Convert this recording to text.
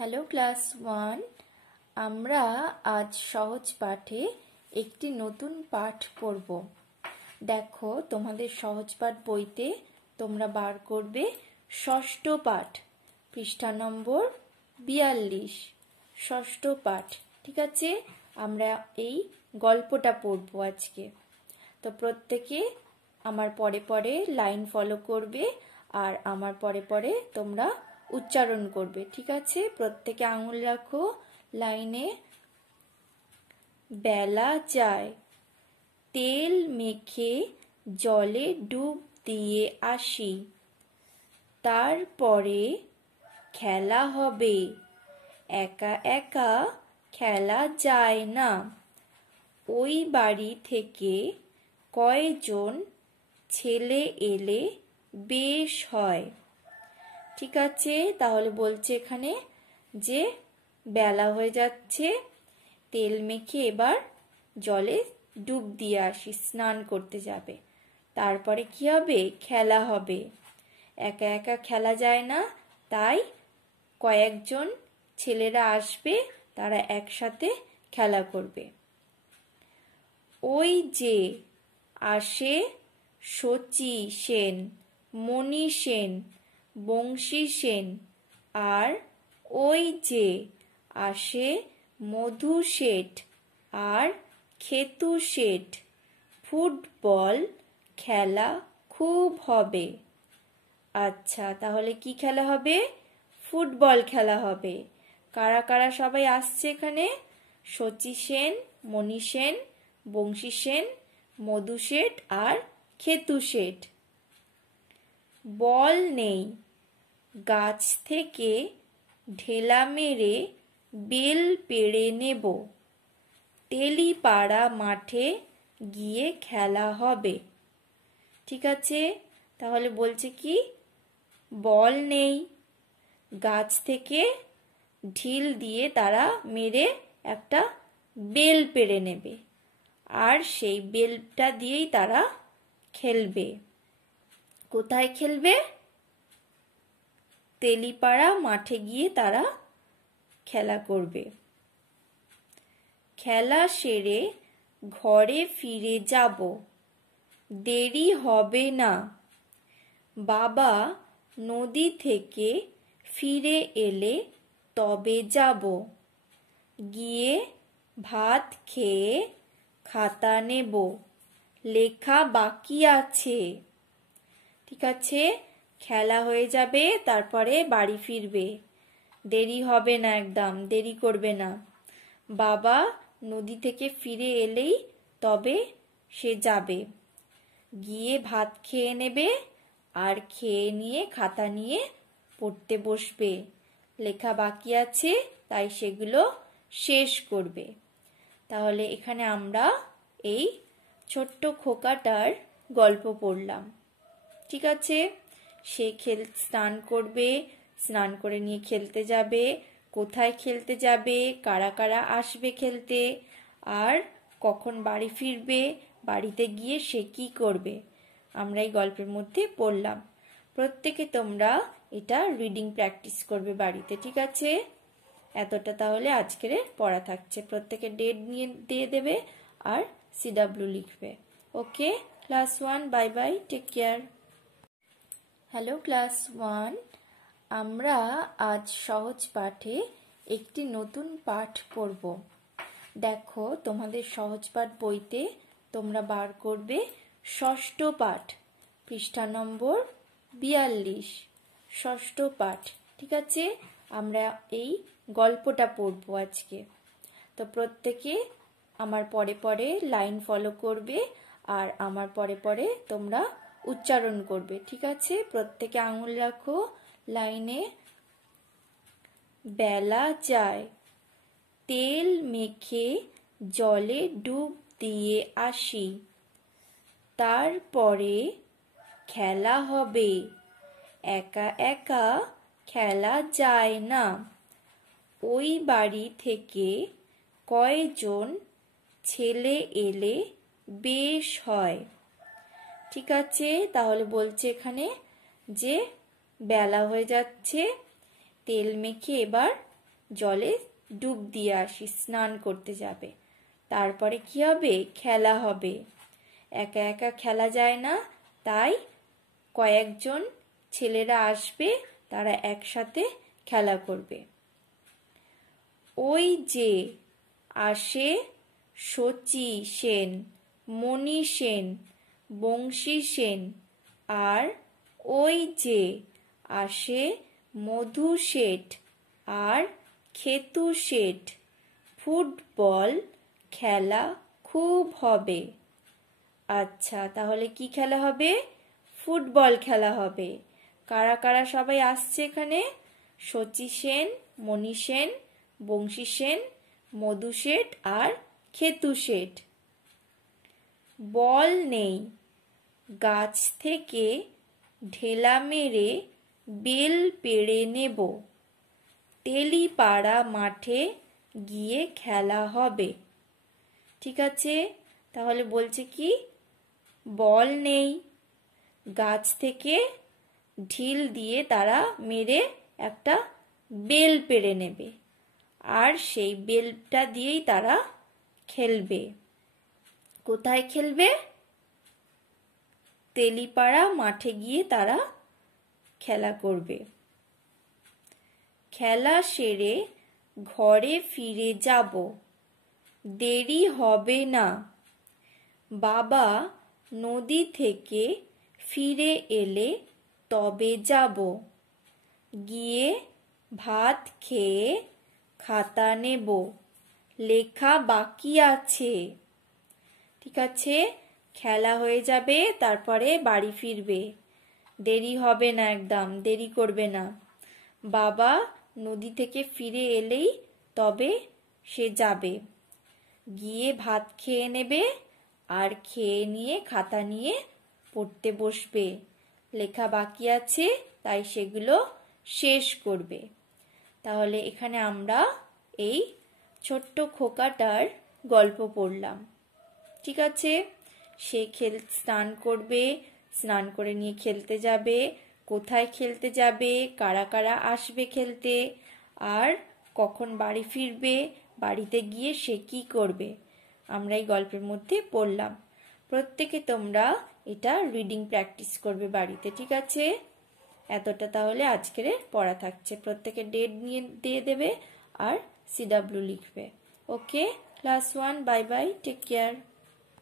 Hello class 1। আমরা আজ সহজ পাঠে একটি নতুন পাঠ পড়ব। দেখো, তোমাদের সহজ পাঠ বইতে তোমরা বার করবে ষষ্ঠ পাঠ, পৃষ্ঠা নম্বর 42, ষষ্ঠ পাঠ। ঠিক আছে, আমরা এই গল্পটা পড়ব আজকে। তো প্রত্যেকে আমার পরে পরে লাইন ফলো করবে আর আমার পরে পরে তোমরা উচ্চারণ করবে। ঠিক আছে, প্রত্যেকে আঙুল রাখো লাইনে। বেলা যায়, তেল মেখে জলে ডুব দিয়ে আসি, তারপরে খেলা হবে, একা একা খেলা যায় না, ওই বাড়ি থেকে কয়জন ছেলে এলে বেশ হয়। ঠিক আছে, তাহলে বলছে এখানে যে বেলা হয়ে যাচ্ছে, তেল মেখে এবার জলে ডুব দিয়ে আসি, স্নান করতে যাবে, তারপরে কি হবে, খেলা হবে, একা একা খেলা যায় না, তাই কয়েকজন ছেলেরা আসবে, তারা একসাথে খেলা করবে। ওই যে আসে শচী সেন, মণি সেন, বংশী সেন, আর ওই যে আসে মধু শেঠ আর খেতু শেঠ, ফুটবল খেলা খুব হবে। আচ্ছা, তাহলে কি খেলা হবে? ফুটবল খেলা হবে। কারা কারা সবাই আসছে এখানে? শচী সেন, মণি সেন, বংশী সেন, মধু শেঠ আর খেতু শেঠ। বল নেই, গাছ থেকে ঢেলা মেরে বেল পেড়ে নেব, তেলিপাড়া মাঠে গিয়ে খেলা হবে। ঠিক আছে, তাহলে বলছে কি, বল নেই, গাছ থেকে ঢিল দিয়ে তারা মেরে একটা বেল পেড়ে নেবে, আর সেই বেলটা দিয়েই তারা খেলবে। কোথায় খেলবে? তেলিপাড়া মাঠে গিয়ে তারা খেলা করবে। খেলা সেরে ঘরে ফিরে যাব, দেরি হবে না, বাবা নদী থেকে ফিরে এলে তবে যাব, গিয়ে ভাত খেয়ে খাতা নেব, লেখা বাকি আছে। ঠিক আছে, খেলা হয়ে যাবে, তারপরে বাড়ি ফিরবে, দেরি হবে না, একদম দেরি করবে না, বাবা নদী থেকে ফিরে এলেই তবে সে যাবে, গিয়ে ভাত খেয়ে নেবে, আর খেয়ে নিয়ে খাতা নিয়ে পড়তে বসবে, লেখা বাকি আছে তাই সেগুলো শেষ করবে। তাহলে এখানে আমরা এই ছোট্ট খোকাটার গল্প পড়লাম। ঠিক আছে, সে স্নান করবে, স্নান করে নিয়ে খেলতে যাবে, কোথায় খেলতে যাবে, কারা কারা আসবে খেলতে, আর কখন বাড়ি ফিরবে, বাড়িতে গিয়ে সে কি করবে, আমরা এই গল্পের মধ্যে পড়লাম। প্রত্যেকে তোমরা এটা রিডিং প্র্যাকটিস করবে বাড়িতে। ঠিক আছে, এতটা তাহলে আজকের পড়া থাকছে। প্রত্যেকে ডেট নিয়ে দিয়ে দেবে আর CW লিখবে। Okay class 1, bye bye, take care. Hello class 1, আমরা আজ সহজ পাঠে একটি নতুন পাঠ পড়ব। দেখো, তোমাদের সহজ পাঠ বইতে তোমরা বার করবে ষষ্ঠ পাঠ, পৃষ্ঠা নম্বর 42, ষষ্ঠ পাঠ। ঠিক আছে, আমরা এই গল্পটা পড়ব আজকে। তো প্রত্যেকে আমার পরে পরে লাইন ফলো করবে আর আমার পরে পরে তোমরা উচ্চারণ করবে। ঠিক আছে, প্রত্যেকে আঙুল রাখো লাইনে। বেলা যায়, তেল মেখে জলে ডুব দিয়ে আসি, তারপরে খেলা হবে, একা একা খেলা যায় না, ওই বাড়ি থেকে কয়জন ছেলে এলে বেশ হয়। ঠিক আছে, তাহলে বলছে এখানে যে বেলা হয়ে যাচ্ছে, তেল মেখে এবার জলে ডুব দিয়ে আসি, স্নান করতে যাবে। তারপরে কি হবে? খেলা হবে। একা একা খেলা যায় না, তাই কয়েকজন ছেলেরা আসবে, তারা একসাথে খেলা করবে। ওই যে আসে শচী সেন, মণি সেন, বংশী সেন, আর ওই যে আসে মধু শেঠ আর খেতু শেঠ, ফুটবল খেলা খুব হবে। আচ্ছা, তাহলে কি খেলা হবে? ফুটবল খেলা হবে। কারা কারা সবাই আসছে এখানে? শচী সেন, মণি সেন, বংশী সেন, মধু শেঠ আর খেতু শেঠ। বল নেই, গাছ থেকে ঢেলা মেরে বেল পেড়ে নেব। তেলিপাড়া মাঠে গিয়ে খেলা হবে। ঠিক আছে, তাহলে বলছে কি? বল নেই, গাছ থেকে ঢিল দিয়ে তারা মেরে একটা বেল পেড়ে নেবে, আর সেই বেলটা দিয়েই তারা খেলবে। কোথায় খেলবে? তেলিপাড়া মাঠে গিয়ে তারা খেলা করবে। খেলা সেরে ঘরে ফিরে যাব, দেরি হবে না। বাবা নদী থেকে ফিরে এলে তবে যাব, গিয়ে ভাত খেয়ে খাতা নেব, লেখা বাকি আছে। ঠিক আছে, খেলা হয়ে যাবে, তারপরে বাড়ি ফিরবে। দেরি হবে না, একদম দেরি করবে না। বাবা নদী থেকে ফিরে এলেই তবে সে যাবে, গিয়ে ভাত খেয়ে নেবে, আর খেয়ে নিয়ে খাতা নিয়ে পড়তে বসবে। লেখা বাকি আছে, তাই সেগুলো শেষ করবে। তাহলে এখানে আমরা এই ছোট্ট খোকাটার গল্প পড়লাম। ঠিক আছে, সে স্নান করবে, স্নান করে নিয়ে খেলতে যাবে। কোথায় খেলতে যাবে, কারা কারা আসবে খেলতে, আর কখন বাড়ি ফিরবে, বাড়িতে গিয়ে সে কি করবে, আমরা এই গল্পের মধ্যে পড়লাম। প্রত্যেকে তোমরা এটা রিডিং প্র্যাকটিস করবে বাড়িতে। ঠিক আছে, এতটা তাহলে আজকের পড়া থাকছে। প্রত্যেকে ডেট নিয়ে দিয়ে দেবে আর CW লিখবে। Okay, class 1, bye bye, take care.